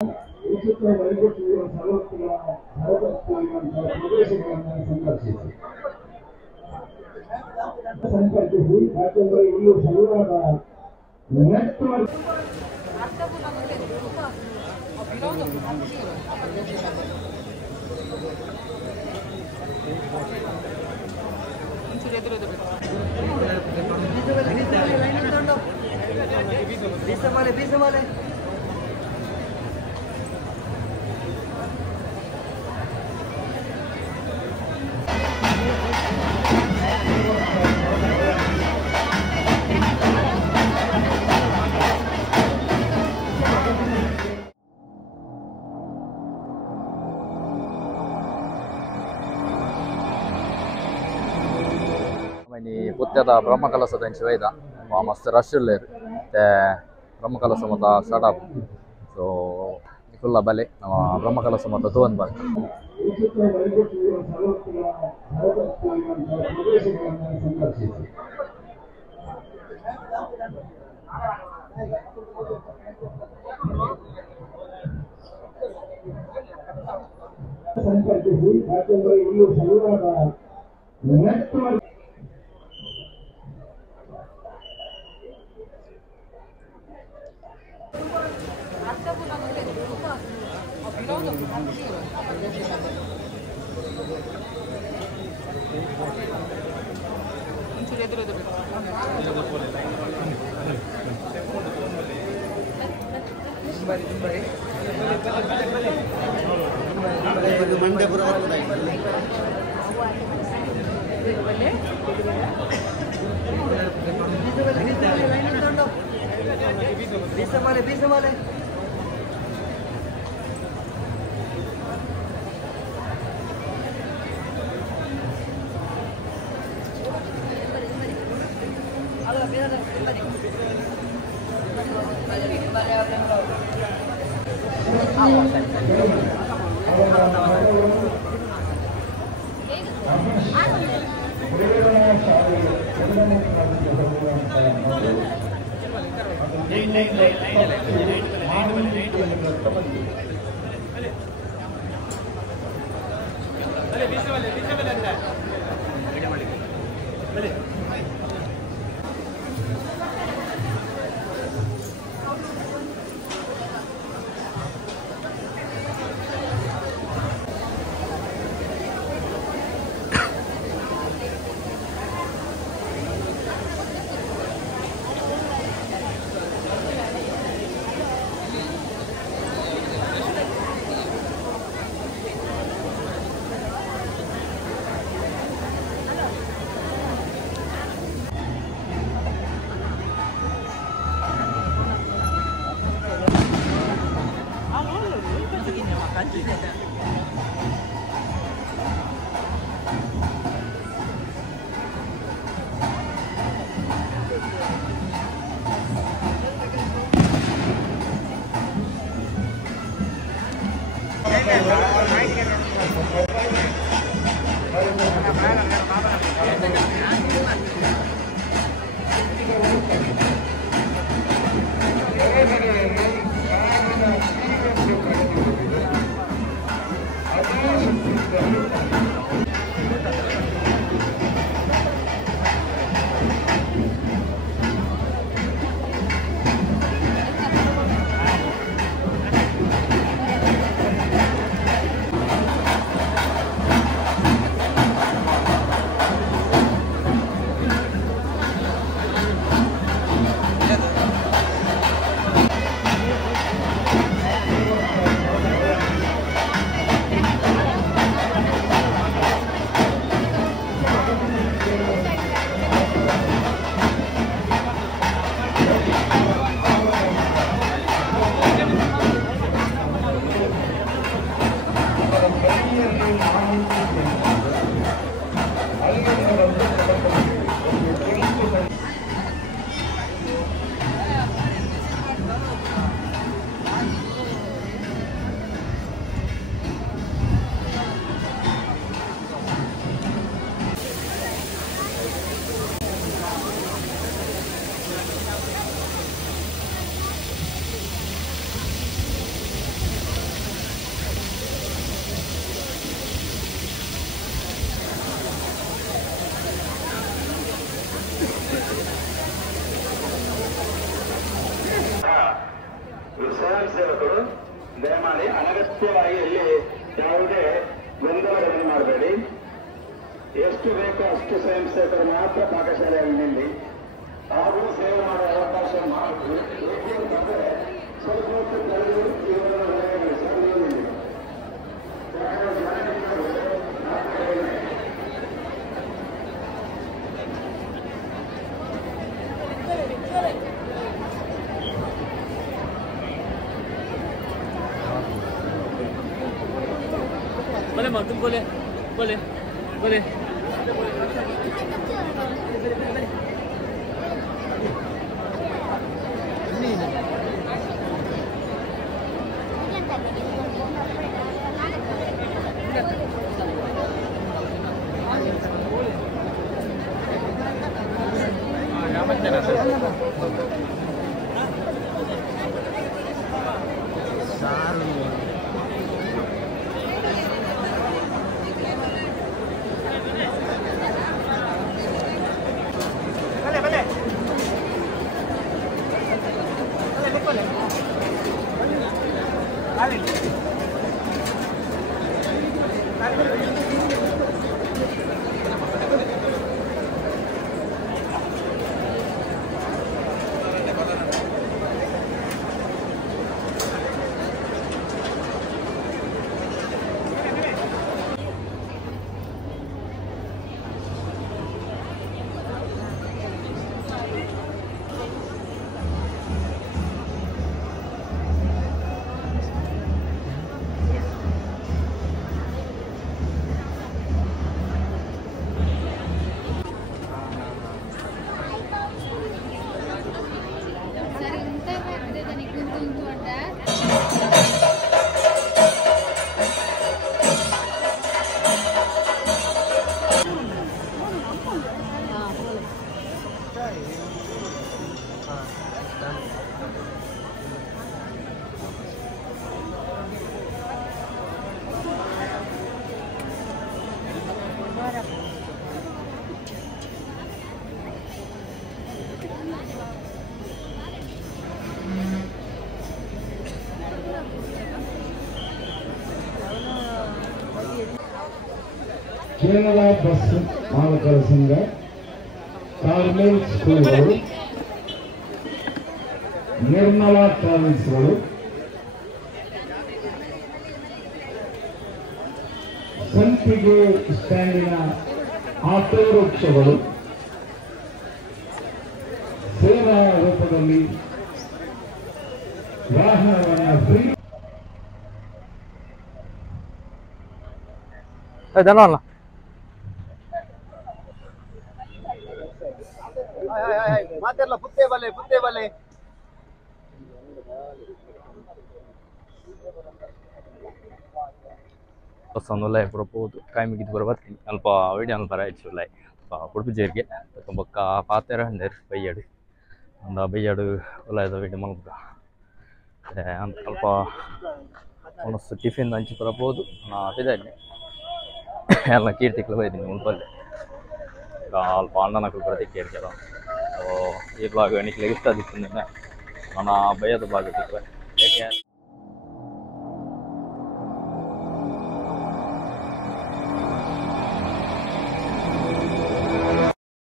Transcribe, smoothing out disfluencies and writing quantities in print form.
ಉಚಿತ ವೈದ್ಯಕೀಯ ಸವಲತ್ತುಗಳ ಭಾರತದಲ್ಲಿರುವಂತಹ ಪ್ರದೇಶಗಳನ್ನು ಸಂಪರ್ಕಿಸಿ. ಯಾಕೆಂದರೆ ಇಲ್ಲಿ ಸರಿಯಾದ network ini putihda Brahmakalasa dan Shweda, mas Russialer, Brahmakalasa mata startup, so ikulla bale, nama Brahmakalasa mata tuan bar. ಉಚಿತ ವೈದ್ಯಕೀಯ ಸವಲತ್ತುಗಳ ಭಾರತದಲ್ಲಿರುವಂತಹ ಪ್ರದೇಶಗಳನ್ನು ಸಂದರ್ಶಿಸಿ. ಸಂಪರ್ಕಿಸಿ. ಯಾಕೆಂದರೆ ಇಲ್ಲಿ ಸರಿಯಾದ ನೆಟ್ವರ್ಕ್ ದಯಮಾಡಿ ಅನಗತ್ಯವಾಗಿ ಇಲ್ಲಿ ಯಾವುದೇ ಗೊಂದಲಗಳನ್ನು ಮಾಡಬೇಡಿ. ಎಷ್ಟು ಬೇಕೋ ಅಷ್ಟು ಸ್ವಯಂ ಸೇವಕರು ಮಾತ್ರ ಪಾಕಶಾಲೆಯಲ್ಲಿ ನಿಲ್ಲಿ ಹಾಗೂ ಸೇವೆ ಮಾಡುವ ಅವಕಾಶ ಮಾಡಿ. ಏಕೆಂತಂದರೆ ಸ್ವಲ್ಪ ಹೊತ್ತು ಕಳೆದು ಇವರನ್ನು ಹೊರಗೆ boleh mak, boleh, boleh, boleh. Kerala bus ಮಾಲಕರ ಸಂಘ, ಕಾರ್ಮೆಲ್ ಸ್ಕೂಲ್ಗಳು, ನಿರ್ಮಲಾ ಟ್ರಾವೆಲ್ಸ್ಗಳು, ಸಂಪಿಗೆ ಸ್ಟ್ಯಾಂಡಿನ ಆಟೋ ರಿಕ್ಷಾಗಳು ಸೇವಾ ರೂಪದಲ್ಲಿ ವಾಹನವನ್ನು ಫ್ರೀ ಮಾತೆಲ್ಲ ಪುತ್ತೆ ಬಲೆ ಪುತ್ತೆ ಬಲೆ ಹೊಸೊಂದುಲ್ಲ ಪುರಪೋದು ಕಾಯ್ಮಿಗಿದ್ದು ಬರ ಬರ್ತೀನಿ ಅಲ್ಪ ವಿಡಿಯೋ ಬರ ಹೆಚ್ಚು ಲೈ ಉಡುಪಿ ಜೇರಿಗೆ ಬೊಕ್ಕ ಪಾತೆರ ಹಂಡೇರು ಬೈಯಾಡು ಒಂದು ಬೈಯಾಡು ಒಳ್ಳೆಯದ ವಿಡಿಯೋ ಮಲ್ಕ ಅಲ್ಪ ಒಂದಷ್ಟು ಟಿಫಿನ್ ಹಂಚಿ ಬರಬಹುದು ನಾ ಇದ್ದೀನಿ ಎಲ್ಲ ಕೀರ್ತಿಗಳು ಬೈದೀನಿ ಮುಲ್ಪಲ್ಲಿ ಅಲ್ಪ ಅಣ್ಣನಕ್ಕೂ ಕೂಡ ತಿಕ್ಕೇರಿಕೆ ಅದ ಈ ಬ್ಲಾಗ್ ಎಣಿಕ್ಲಿಗೆ ಇಷ್ಟ ಆದಿತ್ತು ನನ್ನ ಬೈಯೋದು ಬ್ಲಾಗ್ ಯಾಕೆ